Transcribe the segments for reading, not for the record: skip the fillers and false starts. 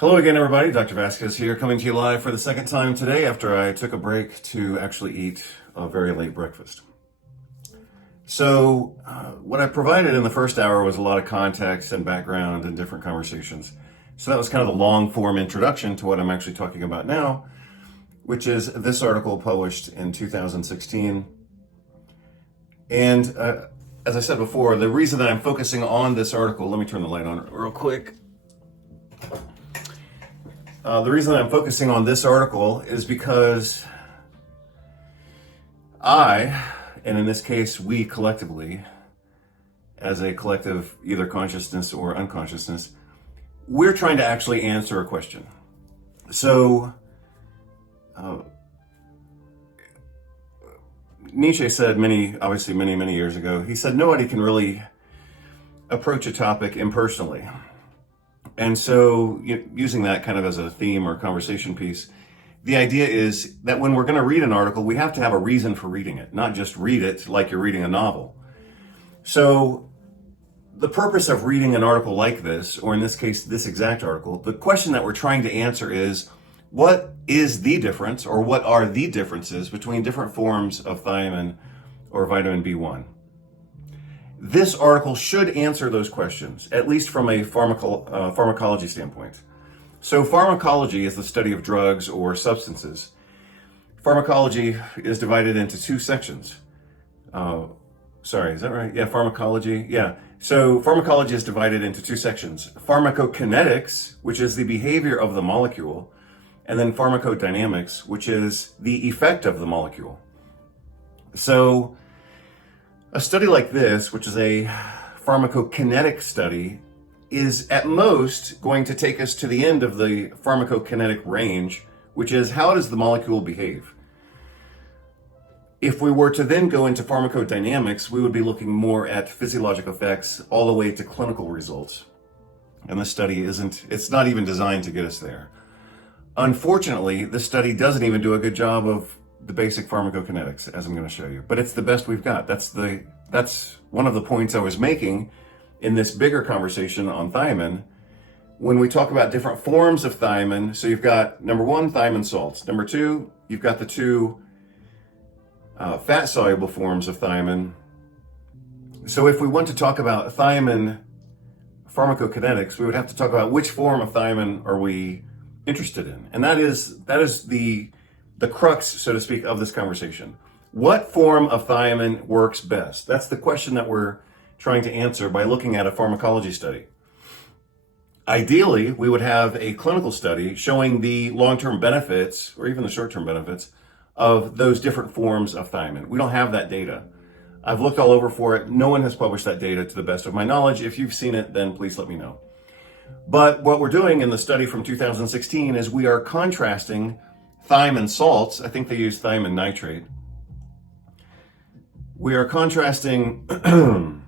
Hello again, everybody. Dr. Vasquez here, coming to you live for the second time today after I took a break to actually eat a very late breakfast. So, what I provided in the first hour was a lot of context and background and different conversations. So that was kind of the long form introduction to what I'm actually talking about now, which is this article published in 2016. And as I said before, the reason that I'm focusing on this article, let me turn the light on real quick. The reason I'm focusing on this article is because I, and in this case we collectively, as a collective either consciousness or unconsciousness, we're trying to actually answer a question. So, Nietzsche said many years ago, he said nobody can really approach a topic impersonally. And so, using that kind of as a theme or conversation piece, the idea is that when we're going to read an article, we have to have a reason for reading it, not just read it like you're reading a novel. So, the purpose of reading an article like this, or in this case, this exact article, the question that we're trying to answer is, what is the difference, or what are the differences between different forms of thiamine or vitamin B1? This article should answer those questions, at least from a pharmacology standpoint. So pharmacology is the study of drugs or substances. Pharmacology is divided into two sections. Sorry, is that right? Yeah, pharmacology. Yeah. So pharmacology is divided into two sections. Pharmacokinetics, which is the behavior of the molecule, and then pharmacodynamics, which is the effect of the molecule. So a study like this, which is a pharmacokinetic study, is at most going to take us to the end of the pharmacokinetic range, which is how does the molecule behave? If we were to then go into pharmacodynamics, we would be looking more at physiologic effects all the way to clinical results. And this study it's not even designed to get us there. Unfortunately, this study doesn't even do a good job of the basic pharmacokinetics, as I'm going to show you, but it's the best we've got. That's one of the points I was making in this bigger conversation on thiamine. When we talk about different forms of thiamine, so you've got number one, thiamine salts. Number two, you've got the two fat soluble forms of thiamine. So if we want to talk about thiamine pharmacokinetics, we would have to talk about which form of thiamine are we interested in, and that is the crux, so to speak, of this conversation. What form of thiamine works best? That's the question that we're trying to answer by looking at a pharmacology study. Ideally, we would have a clinical study showing the long-term benefits, or even the short-term benefits, of those different forms of thiamine. We don't have that data. I've looked all over for it. No one has published that data to the best of my knowledge. If you've seen it, then please let me know. But what we're doing in the study from 2016 is we are contrasting thiamine salts. I think they use thiamine nitrate. We are contrasting the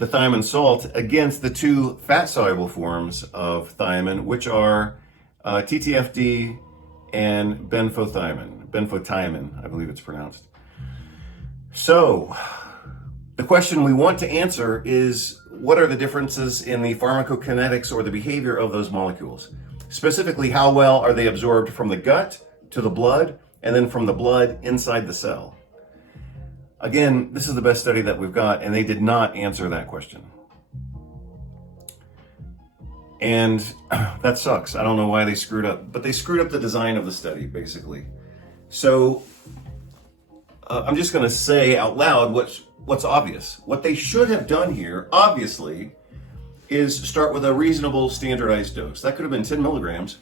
thiamine salt against the two fat-soluble forms of thiamine, which are TTFD and benfotiamine, I believe it's pronounced. So, the question we want to answer is, what are the differences in the pharmacokinetics or the behavior of those molecules? Specifically, how well are they absorbed from the gut to the blood, and then from the blood inside the cell? Again, this is the best study that we've got, and they did not answer that question. And that sucks. I don't know why they screwed up, but they screwed up the design of the study, basically. So I'm just going to say out loud what's obvious. What they should have done here, obviously, is start with a reasonable standardized dose. That could have been 10 milligrams,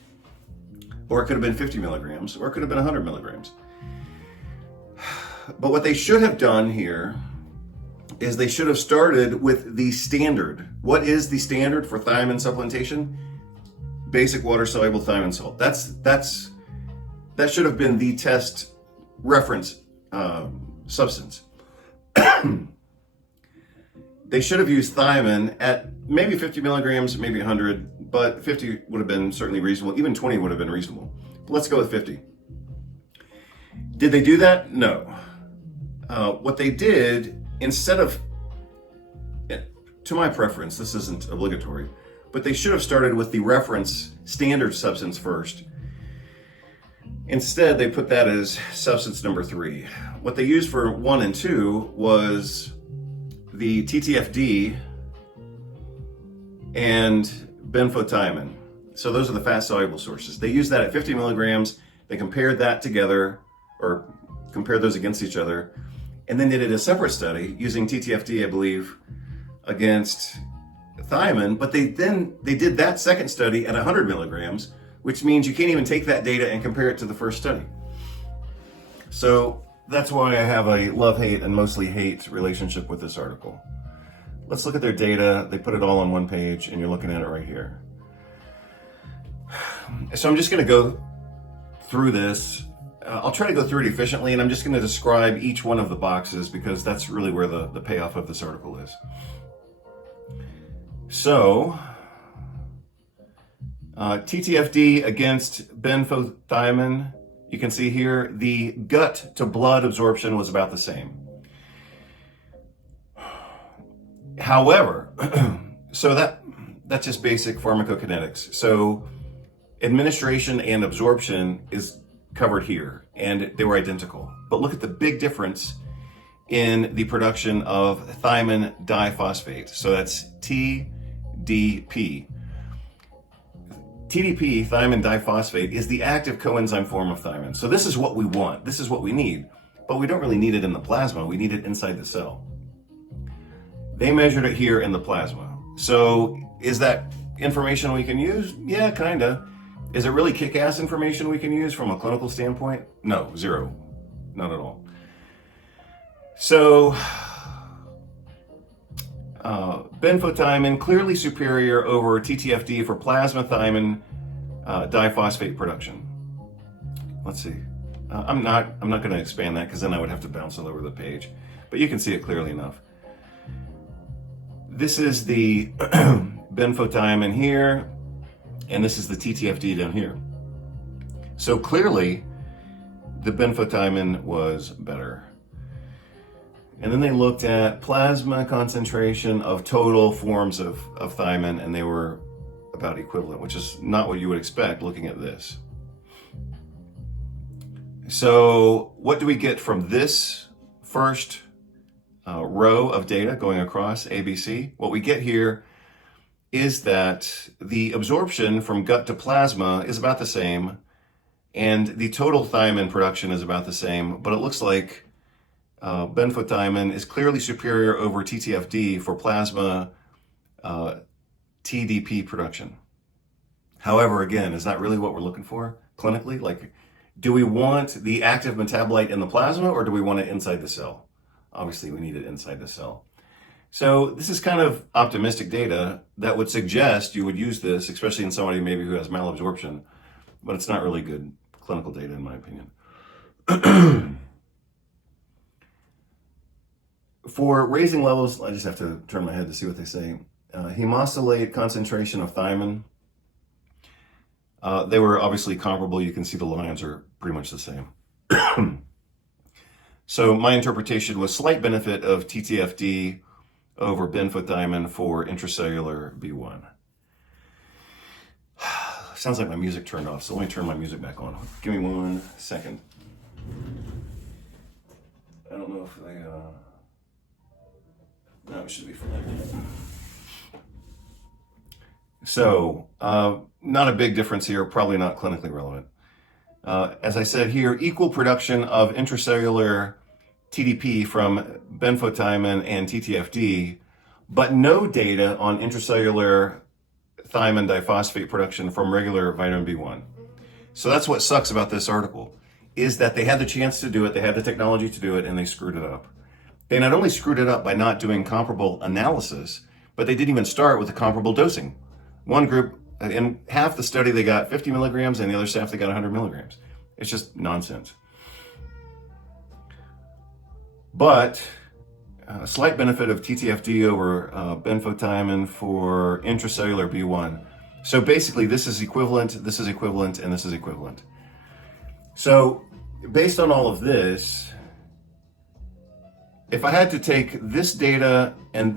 or it could have been 50 milligrams, or it could have been 100 milligrams. But what they should have done here is they should have started with the standard. What is the standard for thiamine supplementation? Basic water-soluble thiamine salt. That should have been the test reference substance. They should have used thiamine at maybe 50 milligrams, maybe 100, but 50 would have been certainly reasonable. Even 20 would have been reasonable. But let's go with 50. Did they do that? No. What they did, instead of, to my preference, this isn't obligatory, but they should have started with the reference standard substance first. Instead, they put that as substance number 3. What they used for 1 and 2 was the TTFD and benfotiamine. So those are the fast-soluble sources. They used that at 50 milligrams. They compared that together, or compared those against each other. And then they did a separate study using TTFD, I believe, against thiamine. But they did that second study at 100 milligrams, which means you can't even take that data and compare it to the first study. So that's why I have a love-hate and mostly hate relationship with this article. Let's look at their data. They put it all on one page, and you're looking at it right here. So I'm just going to go through this. I'll try to go through it efficiently, and I'm just going to describe each one of the boxes because that's really where the payoff of this article is. So, TTFD against benfotiamine, you can see here the gut to blood absorption was about the same. However, so that's just basic pharmacokinetics. So administration and absorption is covered here, and they were identical. But look at the big difference in the production of thiamine diphosphate. So that's TDP. TDP, thiamine diphosphate, is the active coenzyme form of thiamine. So this is what we want. This is what we need. But we don't really need it in the plasma. We need it inside the cell. They measured it here in the plasma. So is that information we can use? Yeah, kind of. Is it really kick-ass information we can use from a clinical standpoint? No, zero. Not at all. So, benfotiamine clearly superior over TTFD for plasma thiamine diphosphate production. Let's see. I'm not going to expand that because then I would have to bounce all over the page. But you can see it clearly enough. This is the benfotiamine here, and this is the TTFD down here. So clearly, the benfotiamine was better. And then they looked at plasma concentration of total forms of thiamine, and they were about equivalent, which is not what you would expect looking at this. So what do we get from this first row of data going across ABC? What we get here is that the absorption from gut to plasma is about the same, and the total thiamine production is about the same, but it looks like benfotiamine is clearly superior over TTFD for plasma TDP production. However, again, is that really what we're looking for clinically? Like, do we want the active metabolite in the plasma, or do we want it inside the cell? Obviously, we need it inside the cell. So this is kind of optimistic data that would suggest you would use this, especially in somebody maybe who has malabsorption, but it's not really good clinical data in my opinion. For raising levels, I just have to turn my head to see what they say. Hemosylate concentration of thiamine. They were obviously comparable. You can see the lines are pretty much the same. So my interpretation was slight benefit of TTFD over benfotiamine for intracellular B1. Sounds like my music turned off, so let me turn my music back on. Give me 1 second. I don't know if they... No, it should be fine. So, not a big difference here, probably not clinically relevant. As I said here, equal production of intracellular TDP from benfotiamine and TTFD, but no data on intracellular thiamine diphosphate production from regular vitamin B1. So that's what sucks about this article, is that they had the chance to do it, they had the technology to do it, and they screwed it up. They not only screwed it up by not doing comparable analysis, but they didn't even start with a comparable dosing. One group, in half the study, they got 50 milligrams, and the other half, they got 100 milligrams. It's just nonsense. But a slight benefit of TTFD over benfotiamine for intracellular B1. So basically, this is equivalent, and this is equivalent. So based on all of this, if I had to take this data and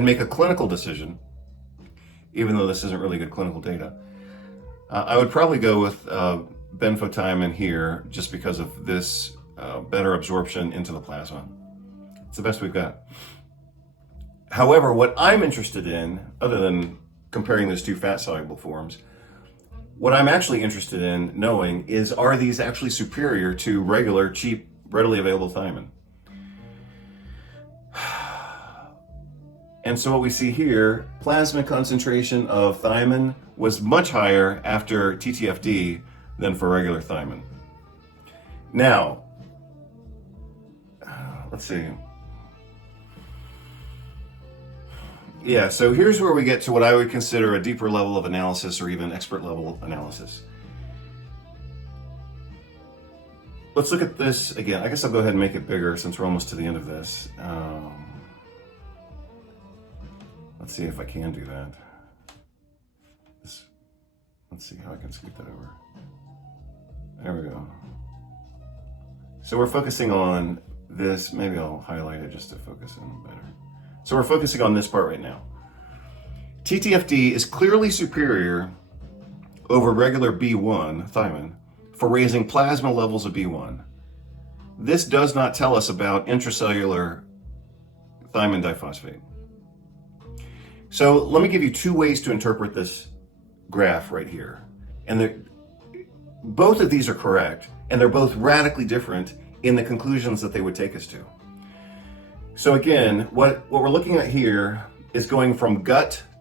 make a clinical decision, even though this isn't really good clinical data. I would probably go with benfotiamine here just because of this better absorption into the plasma. It's the best we've got. However, what I'm interested in, other than comparing those two fat-soluble forms, what I'm actually interested in knowing is, are these actually superior to regular, cheap, readily available thiamine? And so what we see here, plasma concentration of thiamine was much higher after TTFD than for regular thiamine. Now, let's see. Yeah, so here's where we get to what I would consider a deeper level of analysis, or even expert level analysis. Let's look at this again. I guess I'll go ahead and make it bigger since we're almost to the end of this. Let's see if I can do that. Let's see how I can scoot that over. There we go. So we're focusing on this. Maybe I'll highlight it just to focus in better. So we're focusing on this part right now. TTFD is clearly superior over regular B1 thiamine for raising plasma levels of B1. This does not tell us about intracellular thiamine diphosphate. So let me give you two ways to interpret this graph right here. And both of these are correct, and they're both radically different in the conclusions that they would take us to. So again, what we're looking at here is going from gut